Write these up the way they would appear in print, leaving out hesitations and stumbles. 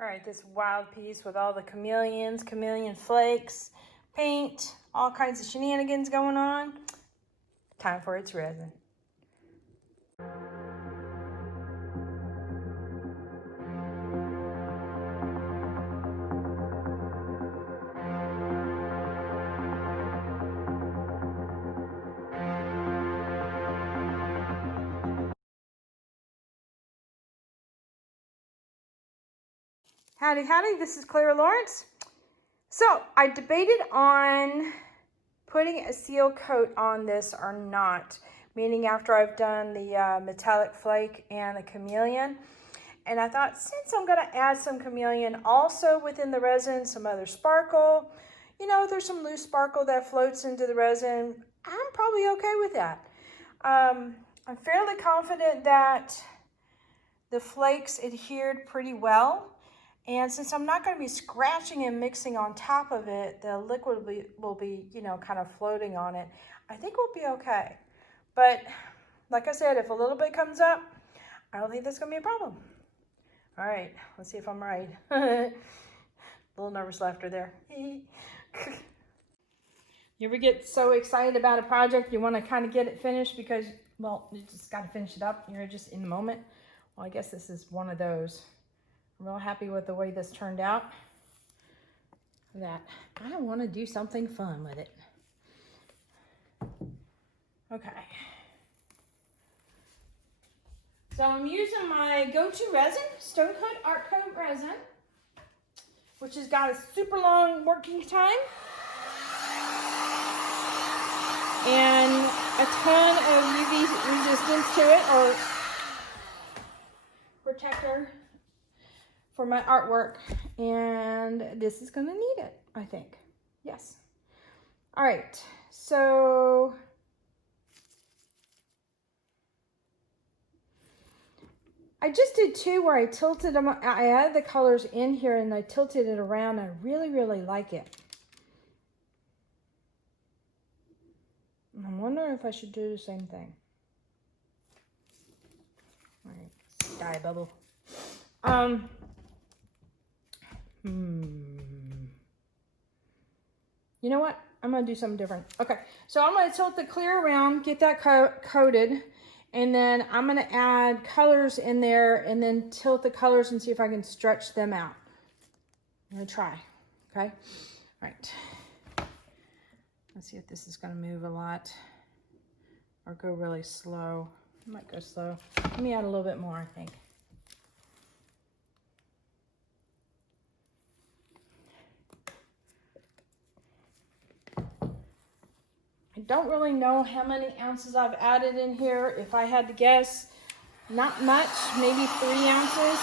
All right, this wild piece with all the chameleons, chameleon flakes, paint, all kinds of shenanigans going on. Time for its resin. Howdy, howdy, this is Clara Lawrence. So I debated on putting a seal coat on this or not, meaning after I've done the metallic flake and the chameleon. And I thought, since I'm gonna add some chameleon also within the resin, some other sparkle, you know, there's some loose sparkle that floats into the resin, I'm probably okay with that. I'm fairly confident that the flakes adhered pretty well. And since I'm not going to be scratching and mixing on top of it, the liquid will be, you know, kind of floating on it. I think we'll be okay. But like I said, if a little bit comes up, I don't think that's going to be a problem. All right, let's see if I'm right. A little nervous laughter there. You ever get so excited about a project, you want to kind of get it finished because, well, you just got to finish it up. You're just in the moment. Well, I guess this is one of those. I'm real happy with the way this turned out. That I want to do something fun with it. Okay. So I'm using my go-to resin, Stone Coat Art Coat resin, which has got a super long working time and a ton of UV resistance to it, or protector for my artwork, and this is gonna need it, I think. Yes. All right, so I just did two where I tilted them. I added the colors in here and I tilted it around. I really, really like it. I'm wondering if I should do the same thing. All right, dye bubble. You know what? I'm going to do something different. Okay, so I'm going to tilt the clear around, get that coated, and then I'm going to add colors in there and then tilt the colors and see if I can stretch them out. I'm going to try, okay? All right. Let's see if this is going to move a lot or go really slow. I might go slow. Let me add a little bit more, I think. I don't really know how many ounces I've added in here. If I had to guess, not much, maybe 3 ounces.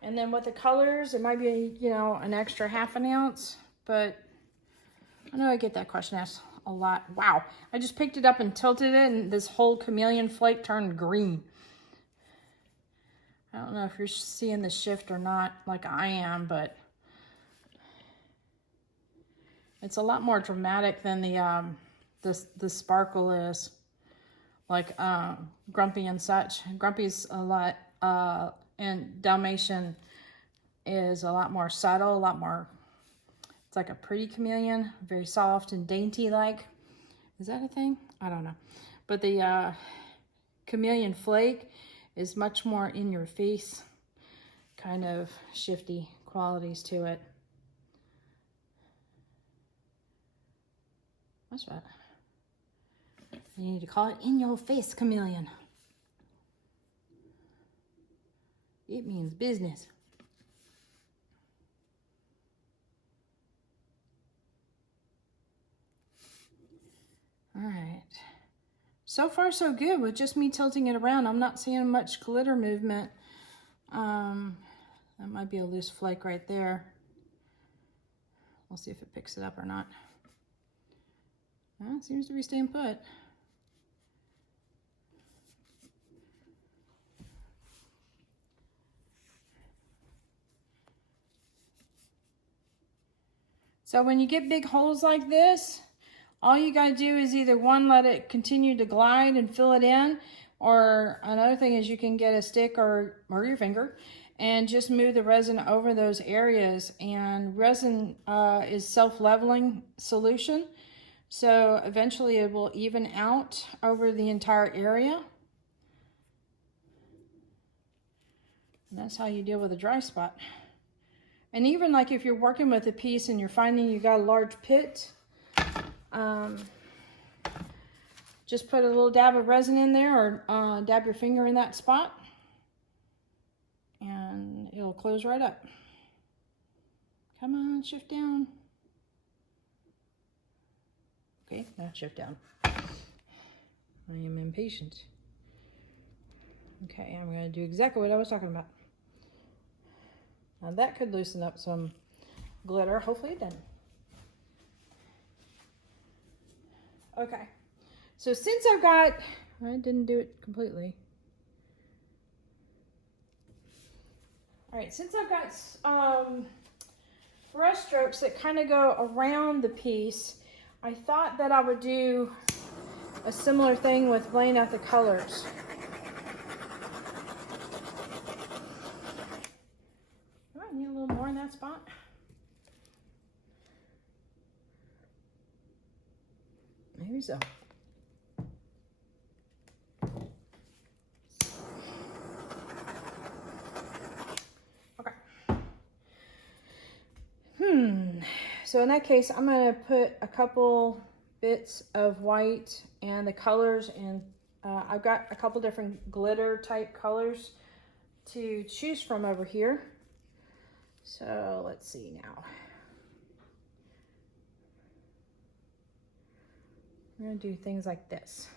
And then with the colors, it might be, you know, an extra ½ an ounce, but I know I get that question asked a lot. Wow, I just picked it up and tilted it and this whole chameleon flake turned green. I don't know if you're seeing the shift or not like I am, but it's a lot more dramatic than the sparkle is, like Grumpy and such. Grumpy's a lot, and Dalmatian is a lot more subtle, a lot more, it's like a pretty chameleon, very soft and dainty like. Is that a thing? I don't know. But the chameleon flake is much more in your face, kind of shifty qualities to it. What's that? You need to call it in your face chameleon. It means business. All right. So far so good with just me tilting it around. I'm not seeing much glitter movement. That might be a loose flake right there. We'll see if it picks it up or not. Well, it seems to be staying put. So when you get big holes like this, all you gotta do is either one, let it continue to glide and fill it in, Or another thing is you can get a stick or your finger and just move the resin over those areas. And resin is self-leveling solution. So eventually it will even out over the entire area. And that's how you deal with a dry spot. And even like if you're working with a piece and you're finding you got a large pit, just put a little dab of resin in there, or dab your finger in that spot, and it'll close right up. Come on, shift down. Okay, now shift down. I am impatient. Okay, I'm going to do exactly what I was talking about. Now that could loosen up some glitter. Hopefully it doesn't. Okay, so since I've got, I didn't do it completely. All right, since I've got brush strokes that kind of go around the piece, I thought that I would do a similar thing with laying out the colors. I need a little more in that spot. Maybe so. Okay. So in that case, I'm going to put a couple bits of white and the colors, and I've got a couple different glitter type colors to choose from over here. So let's see now. We're going to do things like this.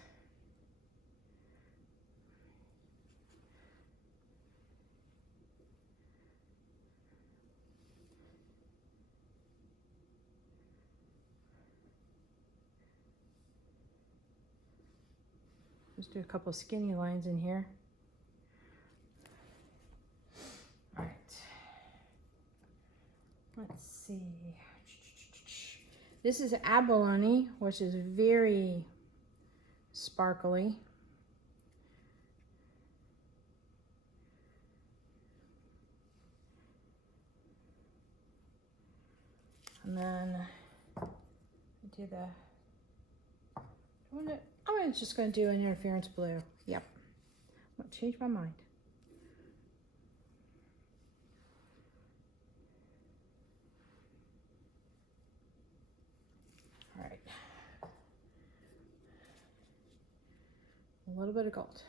Just do a couple skinny lines in here. All right. Let's see. This is abalone, which is very sparkly. And then I do the, I'm just going to do an interference blue. Yep. I'm going to change my mind. All right. A little bit of gold.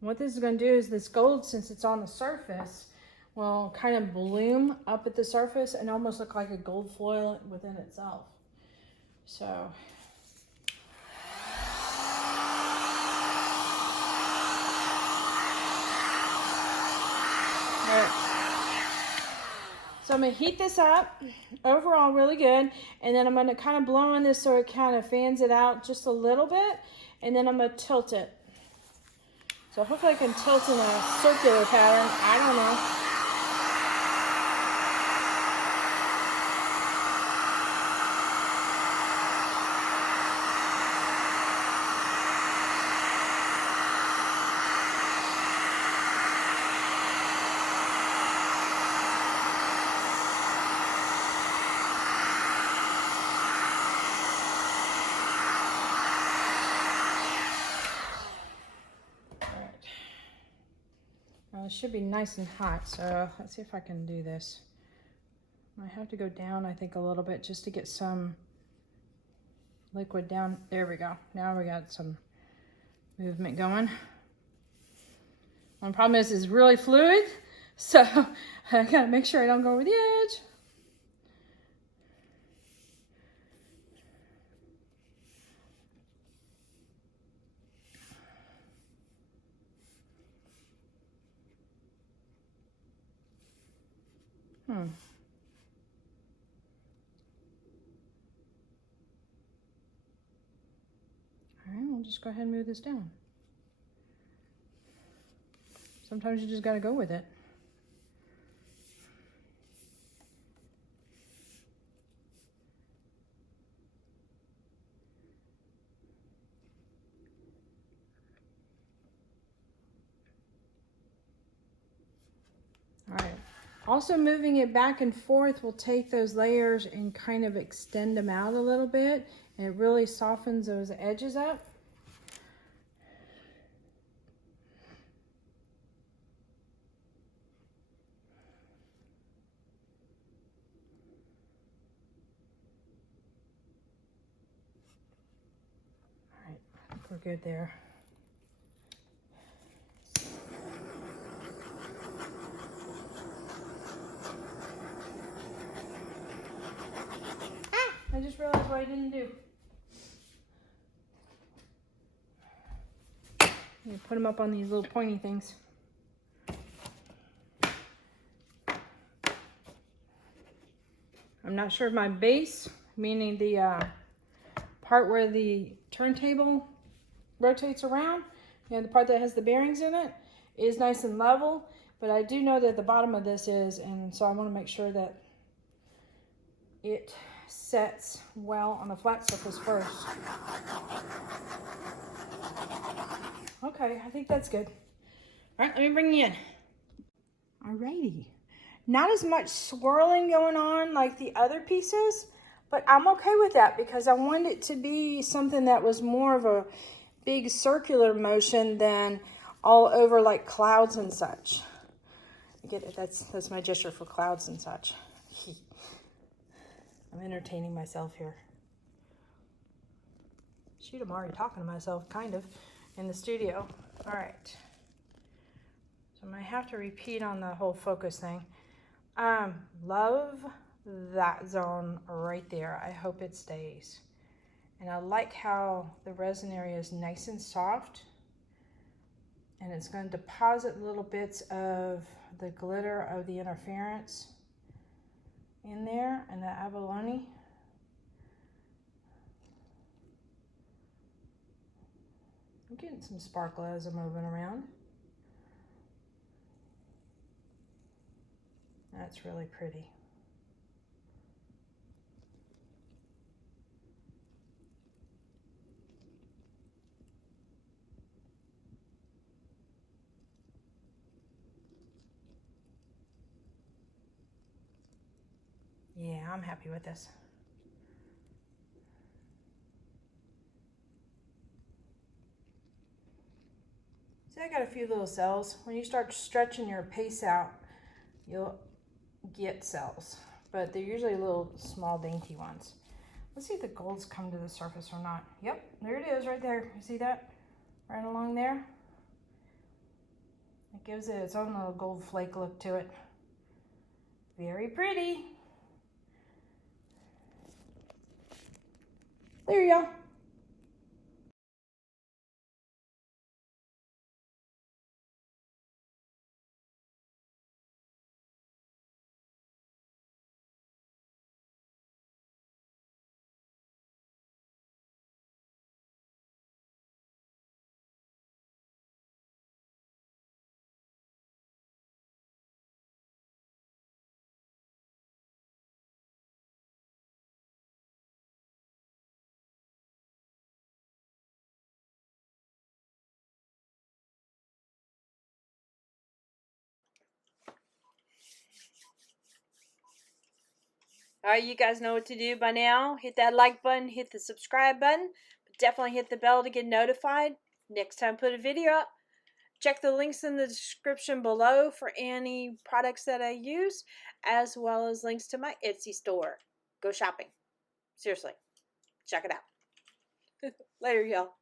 What this is going to do is this gold, since it's on the surface, will kind of bloom up at the surface and almost look like a gold foil within itself. So So I'm going to heat this up overall really good, and then I'm going to kind of blow on this so it kind of fans it out just a little bit, and then I'm going to tilt it. So hopefully I can tilt in a circular pattern. I don't know. It should be nice and hot, so let's see if I can do this. I have to go down, I think, a little bit just to get some liquid down. There we go. Now we got some movement going. One problem is it's really fluid, so I gotta make sure I don't go over the edge. just go ahead and move this down. Sometimes you just got to go with it. All right. Also moving it back and forth will take those layers and kind of extend them out a little bit, and it really softens those edges up. All right, I think we're good there. I just realized what I didn't do. You put them up on these little pointy things. I'm not sure if my base, meaning the part where the turntable rotates around, you know, the part that has the bearings in it, is nice and level, but I do know that the bottom of this is, and so I want to make sure that it sets well on the flat surface first. Okay, I think that's good. All right, let me bring you in. Alrighty. Not as much swirling going on like the other pieces, but I'm okay with that because I want it to be something that was more of a big circular motion than all over like clouds and such. I get it, that's my gesture for clouds and such. I'm entertaining myself here. Shoot, I'm already talking to myself, kind of, in the studio. All right. So I might have to repeat on the whole focus thing. Love that zone right there. I hope it stays. And I like how the resin area is nice and soft. And it's going to deposit little bits of the glitter of the interference in there and the abalone. I'm getting some sparkle as I'm moving around. That's really pretty. Yeah, I'm happy with this. See, I got a few little cells. When you start stretching your paste out, you'll get cells, but they're usually little small dainty ones. Let's see if the gold's come to the surface or not. Yep, there it is right there. You see that? Right along there? It gives it its own little gold flake look to it. Very pretty. There you go. All right, you guys know what to do by now. Hit that like button, hit the subscribe button, but definitely hit the bell to get notified next time I put a video up. Check the links in the description below for any products that I use, as well as links to my Etsy store. Go shopping. Seriously, check it out. Later, y'all.